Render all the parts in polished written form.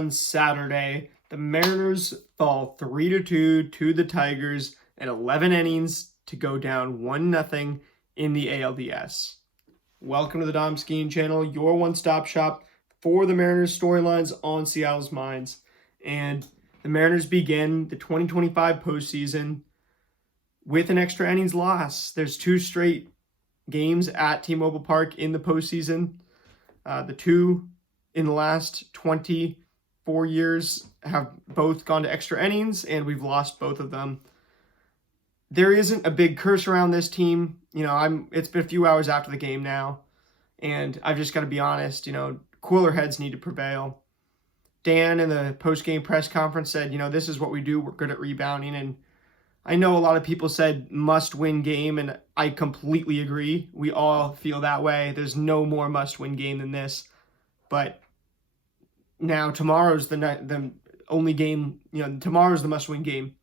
on Saturday. The Mariners fall 3-2 to the Tigers in 11 innings to go down 1-0 in the ALDS. Welcome to the Dom Skiing Channel, your one-stop shop for the Mariners storylines on Seattle's minds. And the Mariners begin the 2025 postseason with an extra innings loss. There's 2 straight games at T-Mobile Park in the postseason. The 2 in the last 24 years have both gone to extra innings, and we've lost both of them. There isn't a big curse around this team. It's been a few hours after the game now, and I've just got to be honest, cooler heads need to prevail. Dan in the post-game press conference said, this is what we do. We're good at rebounding. And I know a lot of people said must-win game, and I completely agree. We all feel that way. There's no more must-win game than this. But now tomorrow's the only game, tomorrow's the must-win game.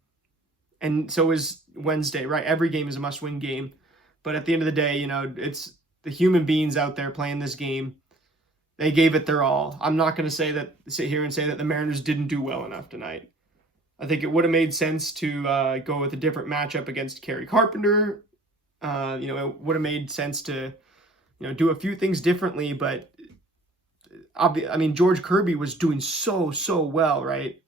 And so is Wednesday, right? Every game is a must-win game. But at the end of the day, it's the human beings out there playing this game. They gave it their all. I'm not going to sit here and say that the Mariners didn't do well enough tonight. I think it would have made sense to go with a different matchup against Kerry Carpenter. It would have made sense to, do a few things differently. But George Kirby was doing so well, right?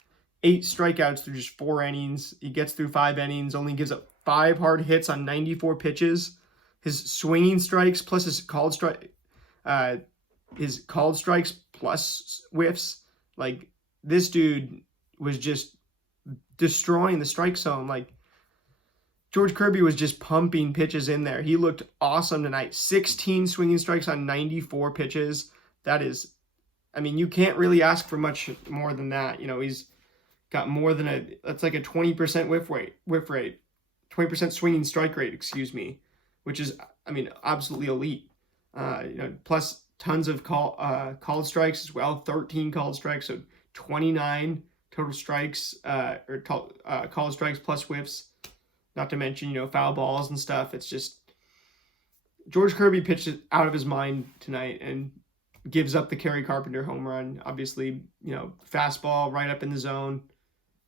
8 strikeouts through just 4 innings. He gets through 5 innings, only gives up 5 hard hits on 94 pitches. His swinging strikes plus his called strikes plus whiffs. Like, this dude was just destroying the strike zone. Like, George Kirby was just pumping pitches in there. He looked awesome tonight. 16 swinging strikes on 94 pitches. That is, you can't really ask for much more than that. He's got more than that's like a 20% whiff rate, 20% swinging strike rate, which is, absolutely elite. Plus tons of called strikes as well, 13 called strikes, so 29 total strikes, called strikes plus whiffs, not to mention, foul balls and stuff. It's just, George Kirby pitched it out of his mind tonight and gives up the Kerry Carpenter home run. Obviously, fastball right up in the zone,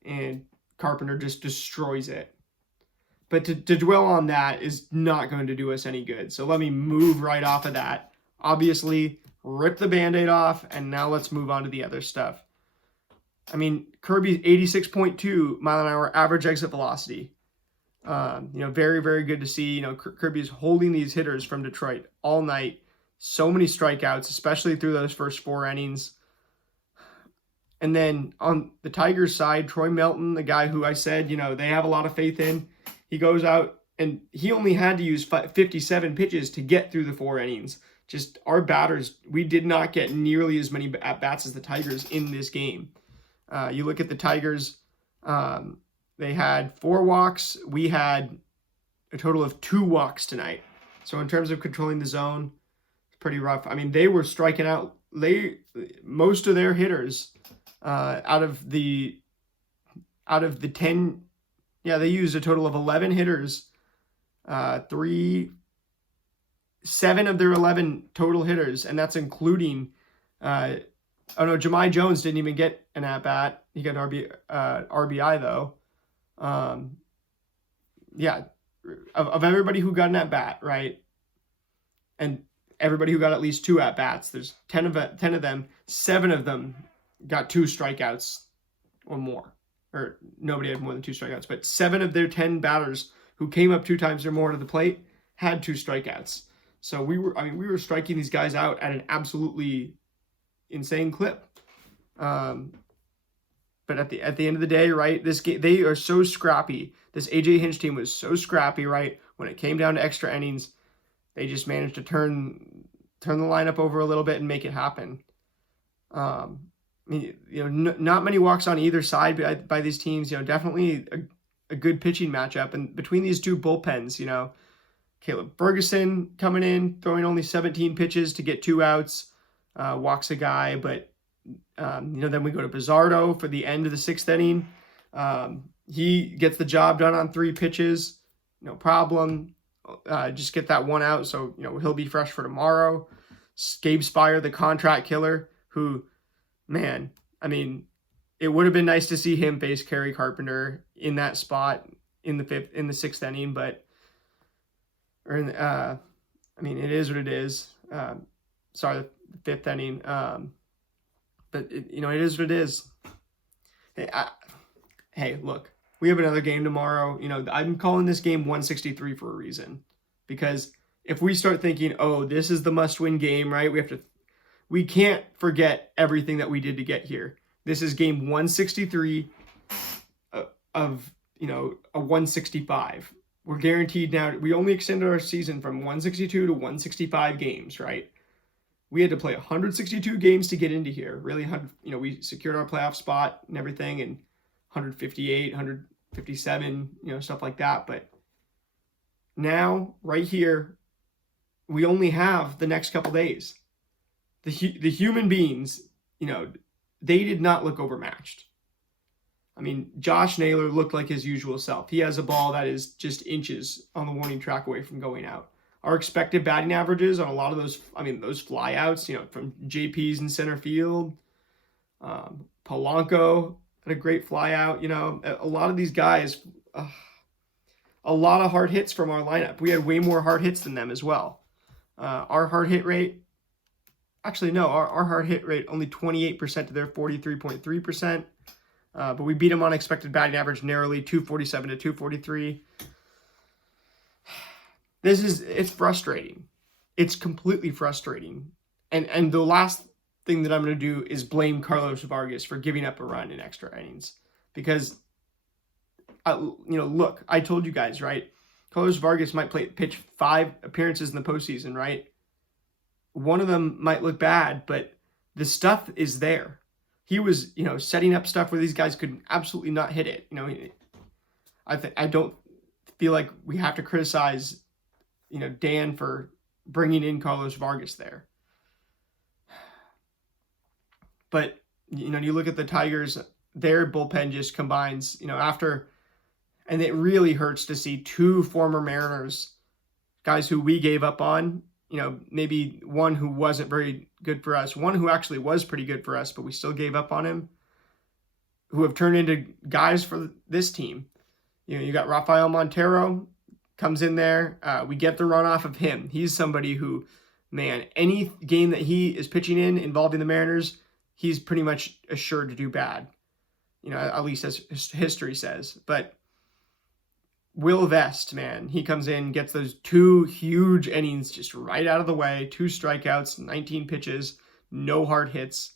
and Carpenter just destroys it. But to dwell on that is not going to do us any good. So let me move right off of that. Obviously, rip the Band-Aid off, and now let's move on to the other stuff. Kirby's 86.2 mile an hour average exit velocity. Very, very good to see. Kirby's holding these hitters from Detroit all night. So many strikeouts, especially through those first 4 innings. And then on the Tigers side, Troy Melton, the guy who I said, they have a lot of faith in, he goes out and he only had to use 57 pitches to get through the 4 innings. Just our batters, we did not get nearly as many at-bats as the Tigers in this game. You look at the Tigers, they had 4 walks. We had a total of 2 walks tonight. So in terms of controlling the zone, it's pretty rough. They were striking out most of their hitters out of the 10. Yeah, they used a total of 11 hitters. 7 of their 11 total hitters, and that's including Jahmai Jones didn't even get an at-bat. He got an RBI, though. Of everybody who got an at-bat, right? And everybody who got at least 2 at-bats, there's 10 of them, 7 of them got 2 strikeouts or more. Or nobody had more than 2 strikeouts, but 7 of their 10 batters who came up 2 times or more to the plate had 2 strikeouts. So we were striking these guys out at an absolutely insane clip. But at the end of the day, right, this game, they are so scrappy. This AJ Hinch team was so scrappy, right? When it came down to extra innings, they just managed to turn the lineup over a little bit and make it happen. Not many walks on either side by these teams. Definitely a good pitching matchup. And between these 2 bullpens, Caleb Ferguson coming in, throwing only 17 pitches to get 2 outs, walks a guy. But, then we go to Bizzardo for the end of the 6th inning. He gets the job done on 3 pitches. No problem. Just get that 1 out. So, he'll be fresh for tomorrow. Gabe Spire, the contract killer, who, man, it would have been nice to see him face Kerry Carpenter in that spot in the sixth inning, but I mean, it is what it is. Sorry, the fifth inning. But it is what it is. Hey, look, we have another game tomorrow. I'm calling this game 163 for a reason, because if we start thinking, oh, this is the must-win game, right? We can't forget everything that we did to get here. This is game 163 of a 165. We're guaranteed now. We only extended our season from 162 to 165 games, right? We had to play 162 games to get into here. Really, we secured our playoff spot and everything, and 158, 157, stuff like that. But now, right here, we only have the next couple days. The human beings, they did not look overmatched. I mean, Josh Naylor looked like his usual self. He has a ball that is just inches on the warning track away from going out. Our expected batting averages on a lot of those flyouts, from JP's in center field, Polanco had a great flyout. A lot of these guys, a lot of hard hits from our lineup. We had way more hard hits than them as well. Our hard hit rate, our hard hit rate only 28% to their 43.3%. But we beat them on expected batting average narrowly, 247 to 243. It's frustrating. It's completely frustrating. And the last thing that I'm going to do is blame Carlos Vargas for giving up a run in extra innings. Because, look, I told you guys, right? Carlos Vargas might pitch 5 appearances in the postseason, right? One of them might look bad, but the stuff is there. He was, setting up stuff where these guys could absolutely not hit it. I don't feel like we have to criticize, Dan for bringing in Carlos Vargas there. But, you look at the Tigers, their bullpen just combines, and it really hurts to see 2 former Mariners, guys who we gave up on, maybe one who wasn't very good for us, one who actually was pretty good for us, but we still gave up on him, who have turned into guys for this team. You got Rafael Montero comes in there. We get the run off of him. He's somebody who, man, any game that he is pitching in involving the Mariners, he's pretty much assured to do bad. At least as history says. But Will Vest, man, he comes in, gets those 2 huge innings just right out of the way, 2 strikeouts, 19 pitches, no hard hits.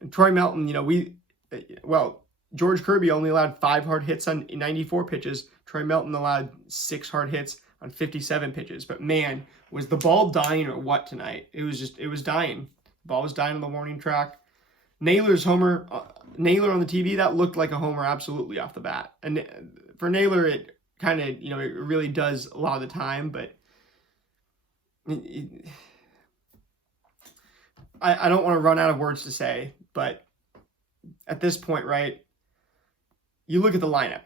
And Troy Melton, George Kirby only allowed 5 hard hits on 94 pitches. Troy Melton allowed 6 hard hits on 57 pitches. But man, was the ball dying or what tonight? It was dying. The ball was dying on the warning track. Naylor's homer, Naylor on the TV, that looked like a homer absolutely off the bat. And for Naylor, it kind of, it really does a lot of the time, but I don't want to run out of words to say, but at this point, right, you look at the lineup,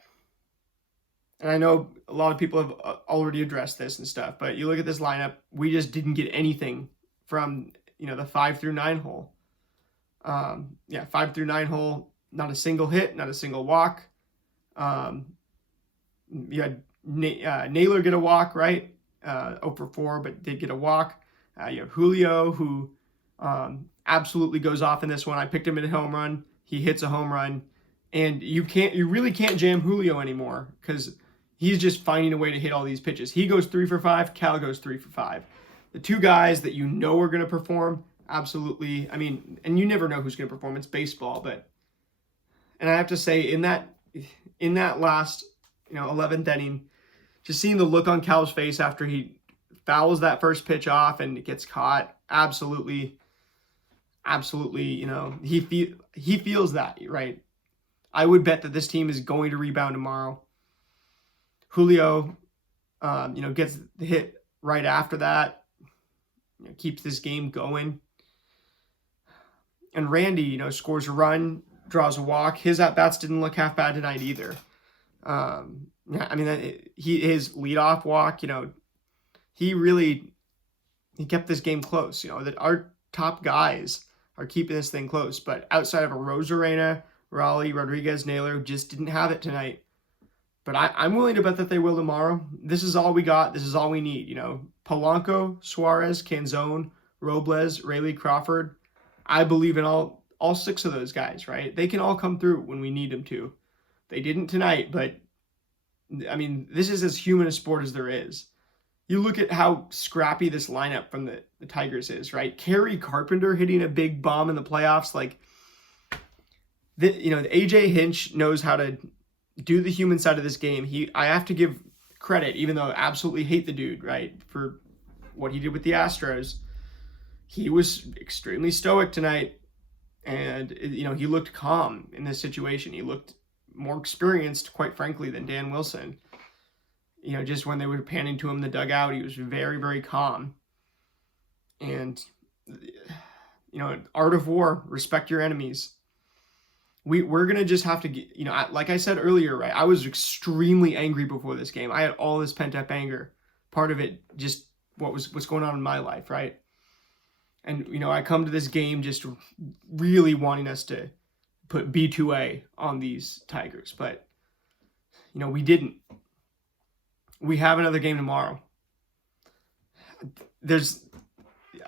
and I know a lot of people have already addressed this and stuff, but you look at this lineup, we just didn't get anything from, the 5 through 9 hole. 5 through 9 hole, not a single hit, not a single walk. You had Naylor get a walk, right? 0 for 4, but did get a walk. You have Julio, who absolutely goes off in this one. I picked him at a home run. He hits a home run. And you really can't jam Julio anymore because he's just finding a way to hit all these pitches. He goes 3 for 5. Cal goes 3 for 5. The 2 guys that are going to perform, absolutely. I mean, and you never know who's going to perform. It's baseball, and I have to say, in that last, 11th inning, just seeing the look on Cal's face after he fouls that first pitch off and it gets caught, absolutely, he feels that, right? I would bet that this team is going to rebound tomorrow. Julio, gets the hit right after that, keeps this game going. And Randy, scores a run, draws a walk. His at-bats didn't look half bad tonight either. His leadoff walk, he kept this game close. That our top guys are keeping this thing close. But outside of a Rosarena, Raleigh, Rodriguez, Naylor, just didn't have it tonight. But I'm willing to bet that they will tomorrow. This is all we got. This is all we need. Polanco, Suarez, Canzone, Robles, Rayleigh, Crawford. I believe in all 6 of those guys, right? They can all come through when we need them to. They didn't tonight, but I mean, this is as human a sport as there is. You look at how scrappy this lineup from the Tigers is, right? Kerry Carpenter hitting a big bomb in the playoffs. The AJ Hinch knows how to do the human side of this game. I have to give credit, even though I absolutely hate the dude, right, for what he did with the Astros. He was extremely stoic tonight, and he looked calm in this situation. He looked more experienced, quite frankly, than Dan Wilson. Just when they were panning to him in the dugout, he was very, very calm. And art of war, respect your enemies. We're going to just have to get, like I said earlier, right? I was extremely angry before this game. I had all this pent up anger. Part of it just what's going on in my life, right? And, I come to this game just really wanting us to put B2A on these Tigers. But, we didn't. We have another game tomorrow.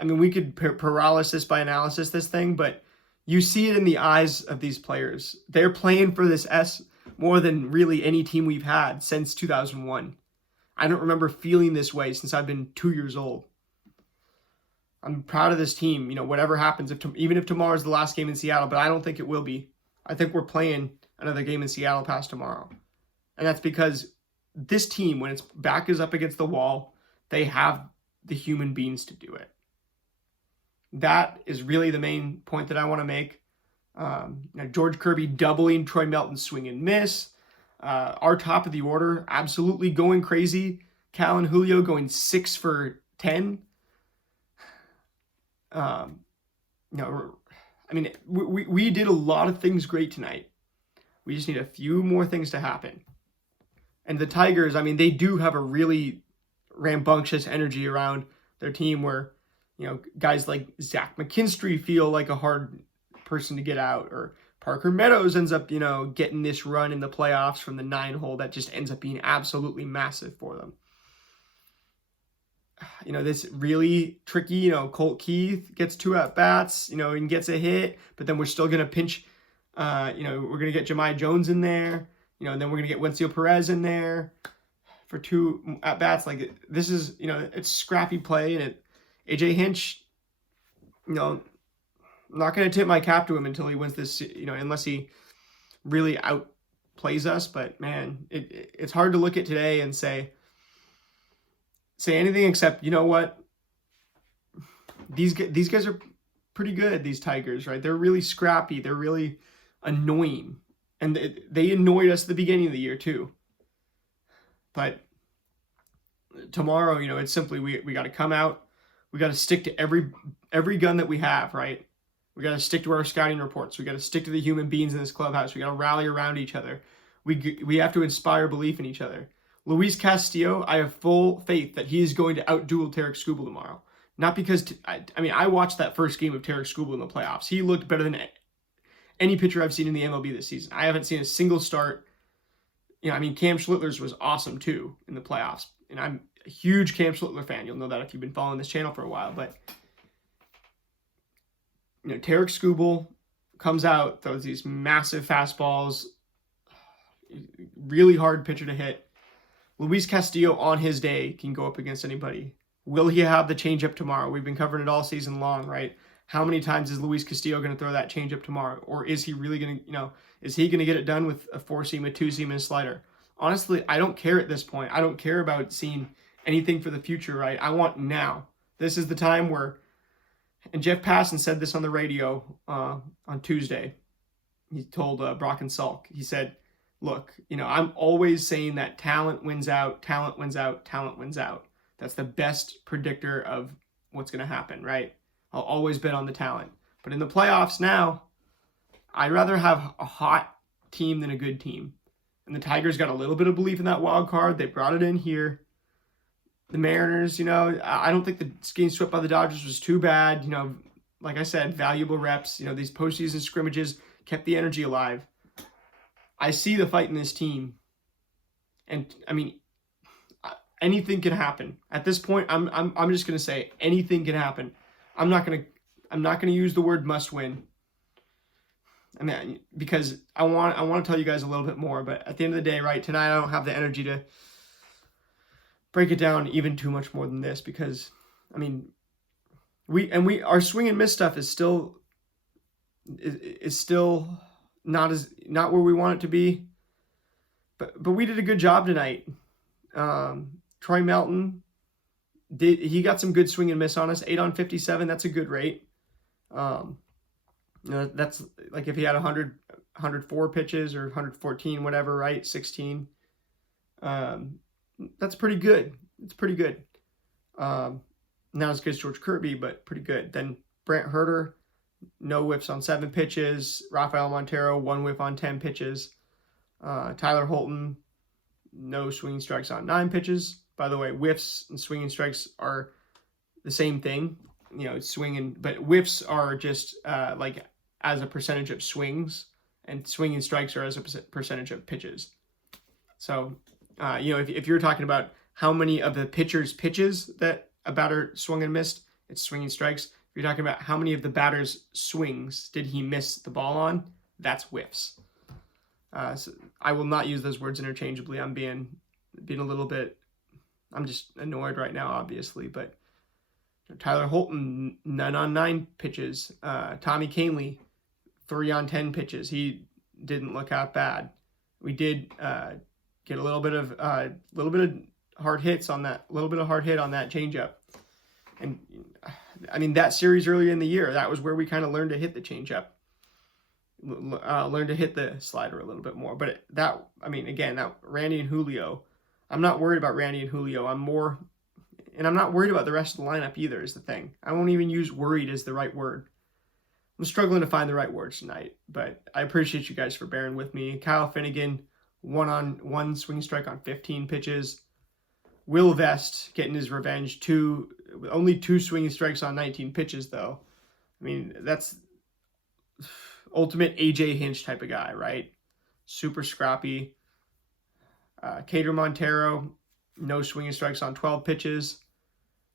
We could paralysis by analysis this thing, but you see it in the eyes of these players. They're playing for this S more than really any team we've had since 2001. I don't remember feeling this way since I've been 2 years old. I'm proud of this team. Whatever happens, even if tomorrow's the last game in Seattle, but I don't think it will be. I think we're playing another game in Seattle past tomorrow. And that's because this team, when its back is up against the wall, they have the human beings to do it. That is really the main point that I want to make. George Kirby doubling Troy Melton's swing and miss. Our top of the order absolutely going crazy. Cal and Julio going 6 for 10. We did a lot of things great tonight. We just need a few more things to happen. And the Tigers, they do have a really rambunctious energy around their team where, guys like Zach McKinstry feel like a hard person to get out, or Parker Meadows ends up, getting this run in the playoffs from the 9-hole that just ends up being absolutely massive for them. This really tricky, Colt Keith gets 2 at-bats, and gets a hit, but then we're still going to pinch, we're going to get Jahmai Jones in there, and then we're going to get Wencio Perez in there for 2 at-bats. This is, it's scrappy play, and AJ Hinch, I'm not going to tip my cap to him until he wins this, unless he really outplays us. But, man, it's hard to look at today and say anything except, what? These guys are pretty good, these Tigers, right? They're really scrappy. They're really annoying. And they annoyed us at the beginning of the year, too. But tomorrow, it's simply we got to come out. We got to stick to every gun that we have, right? We got to stick to our scouting reports. We got to stick to the human beings in this clubhouse. We got to rally around each other. We have to inspire belief in each other. Luis Castillo, I have full faith that he is going to outduel Tarek Skubal tomorrow. Not because, I watched that first game of Tarek Skubal in the playoffs. He looked better than any pitcher I've seen in the MLB this season. I haven't seen a single start. Cam Schlittler's was awesome too in the playoffs. And I'm a huge Cam Schlittler fan. You'll know that if you've been following this channel for a while. But, Tarek Skubal comes out, throws these massive fastballs, really hard pitcher to hit. Luis Castillo on his day can go up against anybody. Will he have the changeup tomorrow? We've been covering it all season long, right? How many times is Luis Castillo going to throw that changeup tomorrow? Or is he really going to, is he going to get it done with a 4-seam, a 2-seam, and a slider? Honestly, I don't care at this point. I don't care about seeing anything for the future, right? I want now. This is the time where, and Jeff Passan said this on the radio on Tuesday. He told Brock and Salk. He said, look, I'm always saying that talent wins out, talent wins out, talent wins out. That's the best predictor of what's going to happen, right? I'll always bet on the talent. But in the playoffs now, I'd rather have a hot team than a good team. And the Tigers got a little bit of belief in that wild card. They brought it in here. The Mariners, I don't think the getting swept by the Dodgers was too bad. like I said, valuable reps. These postseason scrimmages kept the energy alive. I see the fight in this team, and I mean, anything can happen. At this point, I'm just gonna say anything can happen. I'm not gonna use the word must win. I mean, because I want to tell you guys a little bit more, but at the end of the day, right, tonight I don't have the energy to break it down even too much more than this, because I mean, our swing and miss stuff is still not where we want it to be. But we did a good job tonight. Troy Melton he got some good swing and miss on us. 8 on 57. That's a good rate. That's like if he had 104 pitches or 114, whatever, right? 16. That's pretty good. It's pretty good. Not as good as George Kirby, but pretty good. Then Brant Herter, no whiffs on 7 pitches. Rafael Montero, 1 whiff on 10 pitches. Tyler Holton, no swinging strikes on 9 pitches. By the way, whiffs and swinging strikes are the same thing. But whiffs are just like as a percentage of swings, and swinging strikes are as a percentage of pitches. So, if you're talking about how many of the pitcher's pitches that a batter swung and missed, it's swinging strikes. If you're talking about how many of the batter's swings did he miss the ball on, that's whiffs. So I will not use those words interchangeably. I'm being a little bit, I'm just annoyed right now, obviously, but Tyler Holton, 9 on 9 pitches. Tommy Canley, 3 on 10 pitches. He didn't look out bad. We did get a little bit of hard hits on that, changeup. And I mean, that series earlier in the year, that was where we kind of learned to hit the changeup. Learned to hit the slider a little bit more. But that Randy and Julio, I'm not worried about Randy and Julio. I'm not worried about the rest of the lineup either, is the thing. I won't even use worried as the right word. I'm struggling to find the right words tonight, but I appreciate you guys for bearing with me. Kyle Finnegan, 1 on 1 swing strike on 15 pitches. Will Vest getting his revenge, only 2 swinging strikes on 19 pitches, though. I mean, that's ultimate AJ Hinch type of guy, right? Super scrappy. Cater Montero, no swinging strikes on 12 pitches.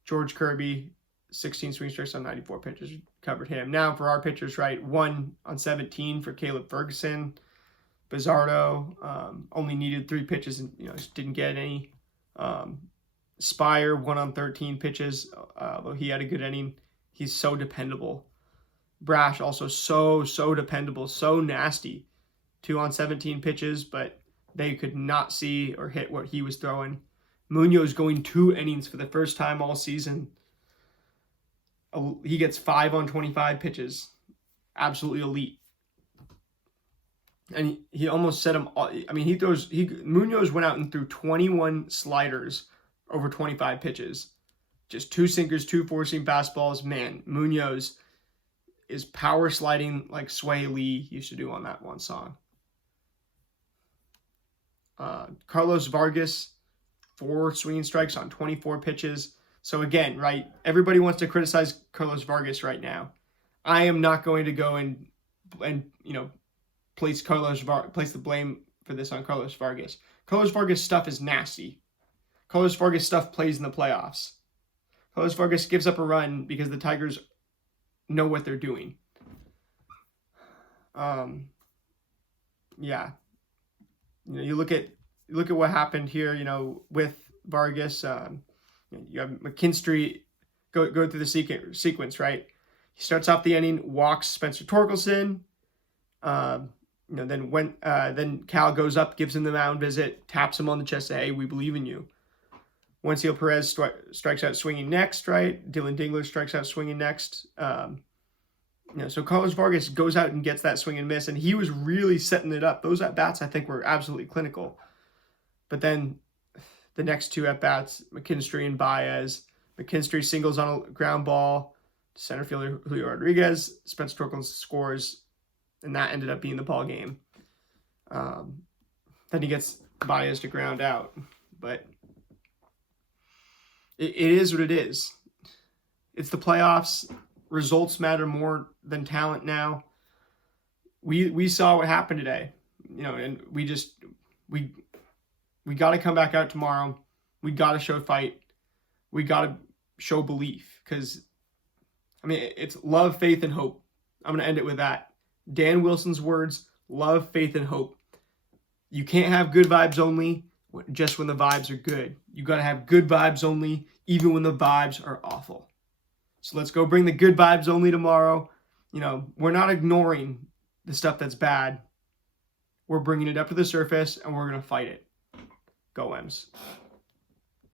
George Kirby, 16 swing strikes on 94 pitches. Covered him. Now for our pitchers, right? 1 on 17 for Caleb Ferguson. Bizardo only needed 3 pitches and just didn't get any. Spire, 1 on 13 pitches, although he had a good inning. He's so dependable. Brash also so dependable, so nasty. 2 on 17 pitches, but they could not see or hit what he was throwing. Munoz going 2 innings for the first time all season. He gets 5 on 25 pitches. Absolutely elite. And he almost set him. I mean, Munoz went out and threw 21 sliders over 25 pitches. Just 2 sinkers, 2 four-seam fastballs. Man, Munoz is power sliding like Sway Lee used to do on that one song. Carlos Vargas, 4 swinging strikes on 24 pitches. So again, right, everybody wants to criticize Carlos Vargas right now. I am not going to go and place the blame for this on Carlos Vargas. Carlos Vargas stuff is nasty. Carlos Vargas stuff plays in the playoffs. Carlos Vargas gives up a run because the Tigers know what they're doing. Yeah. You look at what happened here, with Vargas. You have McKinstry go through the sequence, right? He starts off the inning, walks Spencer Torkelson. Then Cal goes up, gives him the mound visit, taps him on the chest, say, "Hey, we believe in you." Wencio Perez strikes out swinging next, right? Dylan Dingler strikes out swinging next. So Carlos Vargas goes out and gets that swing and miss, and he was really setting it up. Those at-bats, I think, were absolutely clinical. But then the next 2 at-bats, McKinstry and Baez. McKinstry singles on a ground ball. Center fielder Julio Rodriguez. Spencer Torkelson scores, and that ended up being the ball game. Then he gets Baez to ground out. But it is what it is. It's the playoffs. Results matter more than talent now. We saw what happened today, and we got to come back out tomorrow. We got to show fight. We got to show belief, because it's love, faith, and hope. I'm going to end it with that. Dan Wilson's words: love, faith, and hope. You can't have good vibes only just when the vibes are good. You got to have good vibes only even when the vibes are awful. So let's go bring the good vibes only tomorrow. We're not ignoring the stuff that's bad. We're bringing it up to the surface, and we're going to fight it. Go Ems.